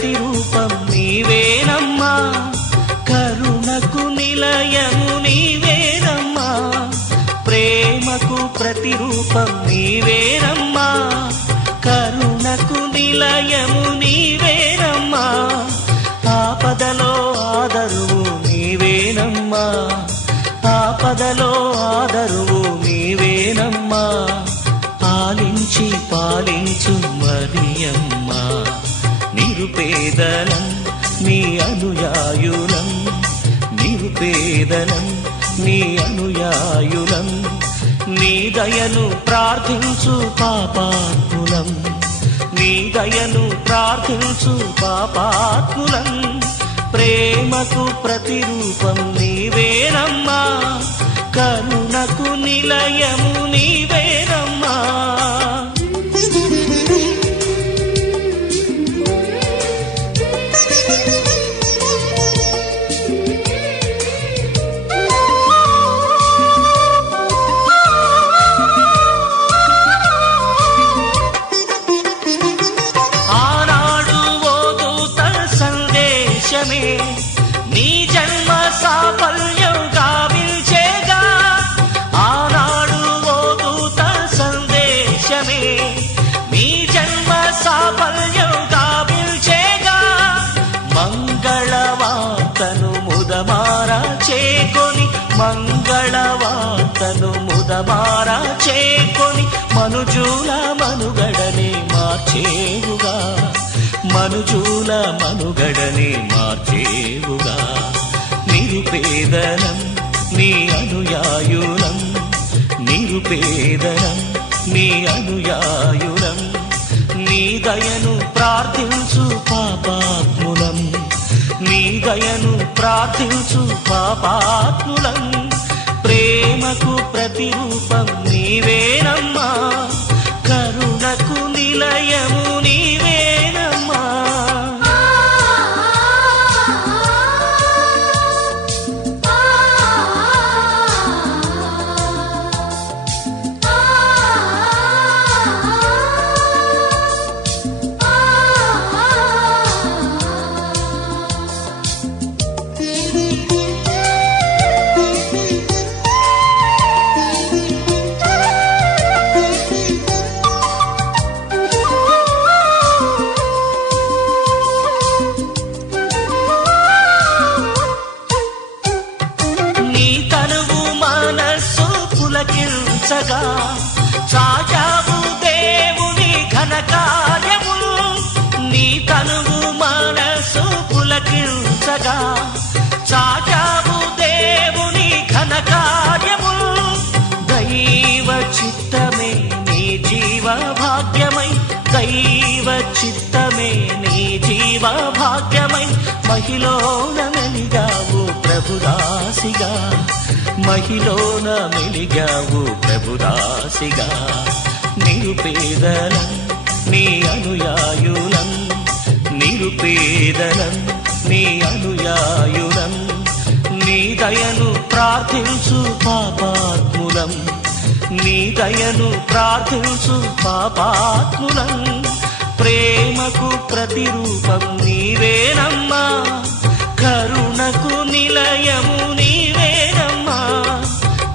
ప్రతిరూపం నీవేనమ్మా, కరుణకు నిలయము నీవేనమ్మా, ప్రేమకు ప్రతిరూపం నీవేనమ్మా, కరుణకు నిలయము నీవేనమ్మా, ఆపదలో ఆదరువు నీవేనమ్మా, ఆపదలో ఆదరువు నీవేనమ్మా, ఆలించి పాలించు మరియమ్మా, నిరుపేదలం నీ అనుయాయులం, నిరుపేదలం నీ అనుయాయులం, నీ దయను ప్రార్థించు పాపాత్ములం, నీ దయను ప్రార్థించు పాపాత్ములం, ప్రేమకు ప్రతిరూపం నీవేనమ్మా, కరుణకు నిలయము నీవేనమ్మా. నీ జన్మ సాఫల్యం గావించేగా, ఆనాడు ఓ దూత సందేశమే నీ జన్మ సాఫల్యం గావించేగా, మంగళవార్తను ముదమారా చేకొని, మంగళవార్తను ముదమారా చేకొని, మనుజుల మనుగడనే మార్చేవుగా, మనుజుల మనుగడనే మార్చేవుగా, నిరుపేదలం నీ అనుయాయులం, నిరుపేదలం నీ అనుయాయులం, నీ దయను ప్రార్థించు పాపాత్ములం, నీ దయను ప్రార్థించు పాపాత్ములం, ప్రేమకు ప్రతిరూపం నీవేనమ్మా, కరుణకు నిలయము నీవేనమ్మా. పులకించగా చాచావు దేవుని ఘన కార్యములు, నీ తనువు మనసు పులకించగా చాచావు దేవుని ఘన కార్యములు, దైవ చిత్తమే నీ జీవ భాగ్యమై, దైవ చిత్తమే నీ జీవ భాగ్యమై, మహిళోన మెలిగావు ప్రభుదాసిగా, మహిళోన మెలిగావు ప్రభుదాసిగా, నిరుపేదలం నీ అనుయాయులం, నిరుపేదలం నీ అనుయాయులం, నీ దయను ప్రార్థించు పాపాత్ములం, నీ దయను ప్రార్థించు పాపాత్ములం, ప్రేమకు ప్రతిరూపం నీవేనమ్మా, కరుణకు నిలయము నీవేనమ్మా,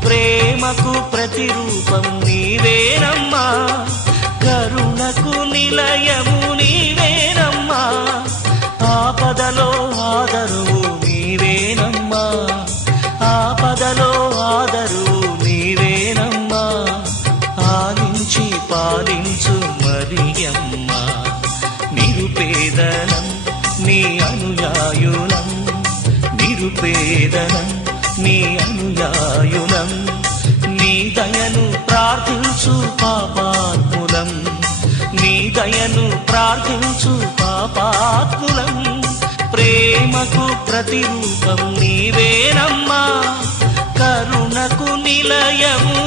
ప్రేమకు ప్రతిరూపం నీవేనమ్మా, కరుణకు నిలయము నీవేనమ్మా, ఆపదలో ఆదరువు నీవేనమ్మా, ఆపదలో ఆదరువు నీవేనమ్మా, ఆలించి పాలించు మరియమ్మా, నిరుపేదలం నీ అనుయాయులం, నిరుపేదలం నీ అనుయాయులం, నీ దయను ప్రార్థించు పాపాత్ములం, నీ దయను ప్రార్థించు పాపాత్ములం, ప్రేమకు ప్రతిరూపం నీవేనమ్మా, కరుణకు నిలయము